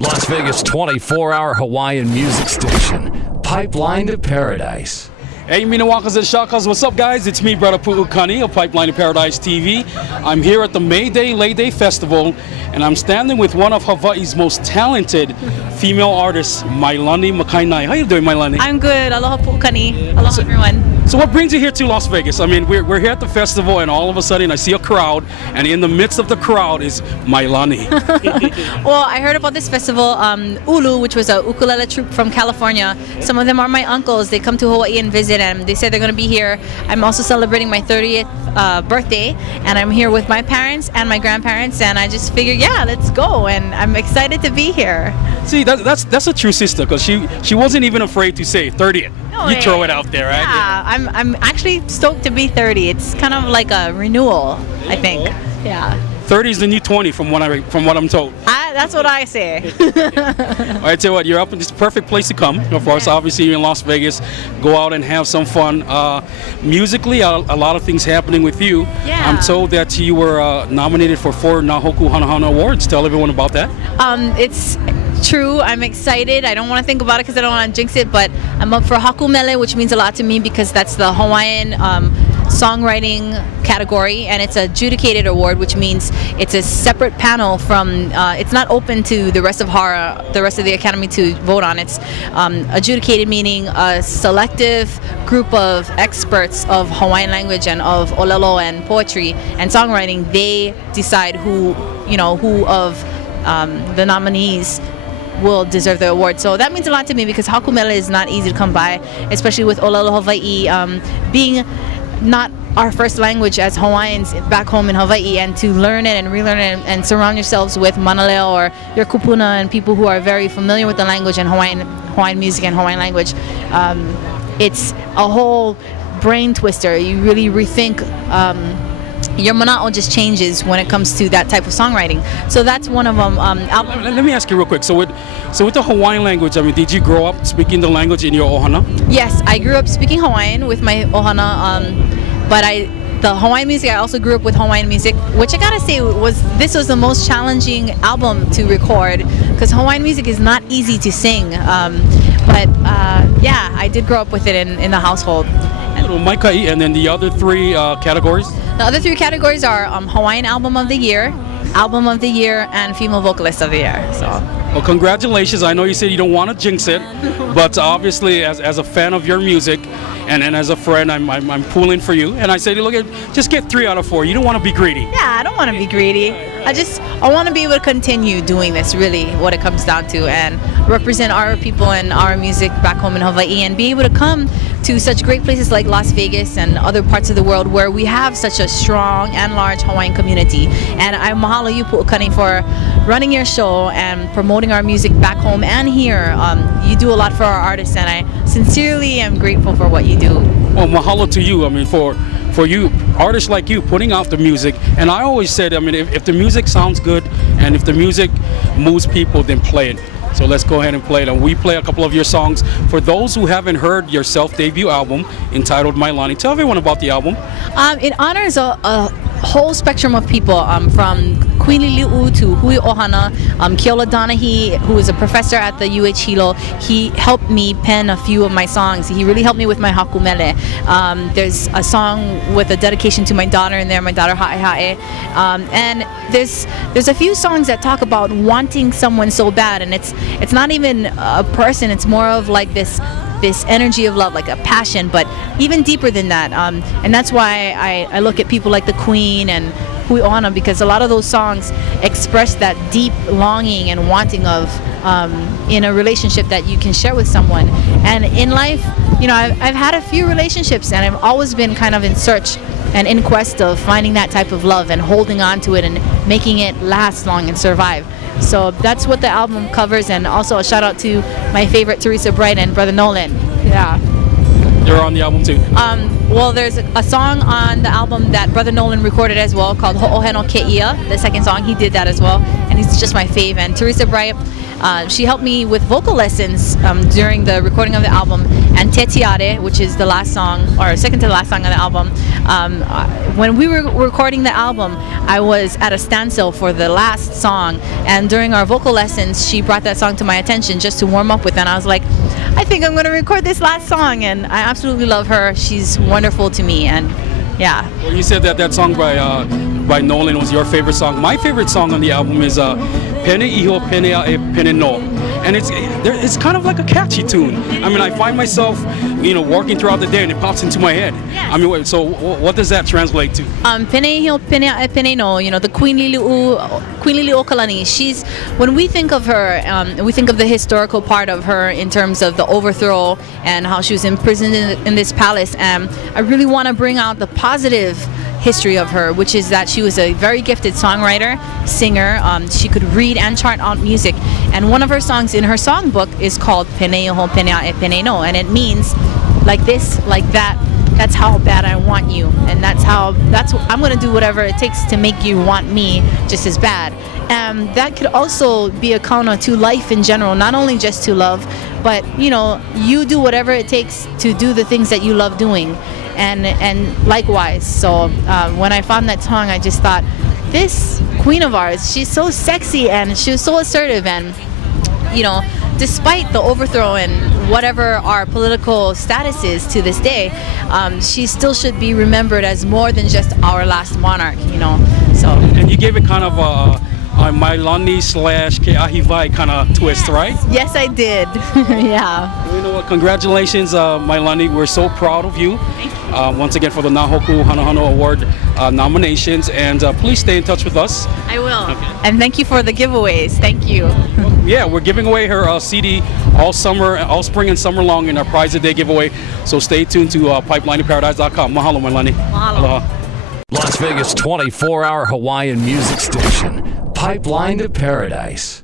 Las Vegas' 24-hour Hawaiian music station, Pipeline to Paradise. Hey, Minawakas and Shakas, what's up, guys? It's me, brother Pu'ukani of Pipeline to Paradise TV. I'm here at the May Day Lay Day Festival, and I'm standing with one of Hawaii's most talented female artists, Mailani. How you doing, Mailani? I'm good. Aloha Pu'ukani. Aloha, everyone. So what brings you here to Las Vegas? I mean, we're here at the festival, and all of a sudden I see a crowd, and in the midst of the crowd is Mailani. Well, I heard about this festival, Ulu, which was a ukulele troupe from California. Some of them are my uncles. They come to Hawaii and visit, and they said they're going to be here. I'm also celebrating my 30th birthday, and I'm here with my parents and my grandparents, and I just figured, yeah, let's go, and I'm excited to be here. See, that's a true sister, because she wasn't even afraid to say 30th. No you way. throw it out there, right? Yeah, I'm actually stoked to be 30. It's kind of like a renewal, I think. Yeah. 30 is the new 20 from what I'm told. That's what I say. All right, tell you what, you're up in this perfect place to come. Of course, obviously you're in Las Vegas. Go out and have some fun. Musically, a lot of things happening with you. Yeah. I'm told that you were nominated for 4 Na Hoku Hanohano Awards. Tell everyone about that. It's true. I'm excited. I don't want to think about it because I don't want to jinx it, but I'm up for Haku Mele, which means a lot to me because that's the Hawaiian songwriting category, and it's a adjudicated award, which means it's a separate panel from it's not open to the rest of the rest of the academy to vote on. It's adjudicated, meaning a selective group of experts of Hawaiian language and of olelo and poetry and songwriting. They decide who of the nominees will deserve the award. So that means a lot to me because Haku Mele is not easy to come by, especially with olelo Hawaii being not our first language as Hawaiians back home in Hawaii, and to learn it and relearn it and surround yourselves with manaleo or your kupuna and people who are very familiar with the language and Hawaiian music and Hawaiian language. It's a whole brain twister. You really rethink your mana'o just changes when it comes to that type of songwriting. So that's one of them. Let me ask you real quick. So with the Hawaiian language, I mean, did you grow up speaking the language in your ohana? Yes, I grew up speaking Hawaiian with my ohana, but the Hawaiian music, I also grew up with Hawaiian music, which I gotta say this was the most challenging album to record because Hawaiian music is not easy to sing. But yeah, I did grow up with it in the household. And then the other 3 categories? The other 3 categories are Hawaiian Album of the Year, and Female Vocalist of the Year. So. Well, congratulations. I know you said you don't want to jinx it, but obviously as a fan of your music and as a friend, I'm pulling for you. And I say, look, just get 3 out of 4. You don't want to be greedy. Yeah, I don't want to be greedy. I want to be able to continue doing this, really, what it comes down to, and represent our people and our music back home in Hawaii, and be able to come to such great places like Las Vegas and other parts of the world where we have such a strong and large Hawaiian community. And I mahalo you, Pu'ukani, for running your show and promoting our music back home and here. You do a lot for our artists, and I sincerely am grateful for what you do. Well, mahalo to you. I mean, for you, artists like you, putting out the music. And I always said, I mean, if the music sounds good and if the music moves people, then play it. So let's go ahead and play it. And we play a couple of your songs. For those who haven't heard your self-debut album entitled Mailani, tell everyone about the album. It honors a whole spectrum of people, from Queen Lili'u to Hui Ohana, Keola Donahi, who is a professor at the UH Hilo. He helped me pen a few of my songs. He really helped me with my Haku Mele. There's a song with a dedication to my daughter in there, my daughter Ha'e Ha'e. And there's a few songs that talk about wanting someone so bad, and it's not even a person, it's more of like this energy of love, like a passion, but even deeper than that. And that's why I look at people like the Queen and Hui Ohana, because a lot of those songs express that deep longing and wanting of in a relationship that you can share with someone. And in life, I've had a few relationships, and I've always been kind of in search and in quest of finding that type of love and holding on to it and making it last long and survive. So that's what the album covers, and also a shout out to my favorite Teresa Bright and Brother Nolan. Yeah. They're on the album too. Well, there's a song on the album that Brother Nolan recorded as well called Ho'oheno Ke'i'i, the second song. He did that as well, and he's just my fave. And Teresa Bright, she helped me with vocal lessons during the recording of the album. And Te Tiare, which is the last song, or second to the last song on the album. When we were recording the album, I was at a standstill for the last song, and during our vocal lessons, she brought that song to my attention just to warm up with, and I was like, I think I'm going to record this last song, and I absolutely love her. She's wonderful to me, and yeah. Well, you said that song by Nolan was your favorite song. My favorite song on the album is Pene Iho Pene Ae Pene No. And it's kind of like a catchy tune. I mean, I find myself, walking throughout the day and it pops into my head. Yes. I mean, so what does that translate to? Pene Iho Pene Ae Pene No, the Queen Lili'uokalani. She's, when we think of her, we think of the historical part of her in terms of the overthrow and how she was imprisoned in this palace. I really want to bring out the positive history of her, which is that she was a very gifted songwriter, singer. She could read and chart out music, and one of her songs in her songbook is called Pene Iho Pene Ae Pene No, and it means like this, like that. That's how bad I want you, and I'm going to do whatever it takes to make you want me just as bad. That could also be a counter to life in general, not only just to love, but you do whatever it takes to do the things that you love doing. And likewise. So when I found that song, I just thought, this queen of ours, she's so sexy and she was so assertive, and despite the overthrow and whatever our political status is to this day, she still should be remembered as more than just our last monarch, So. And you gave it kind of a Mailani / keali'i kind of twist, right? Yes, I did. Yeah. Well, you know what? Congratulations, Mailani. We're so proud of you. Once again for the Na Hoku Hanohano Award nominations, and please stay in touch with us. I will. Okay. And thank you for the giveaways. Thank you. Yeah, we're giving away her CD all spring and summer long in our Prize a Day giveaway. So stay tuned to pipelineparadise.com. Mahalo, Mailani. Mahalo. Aloha. Las Vegas' 24-hour Hawaiian music station, Pipeline to Paradise.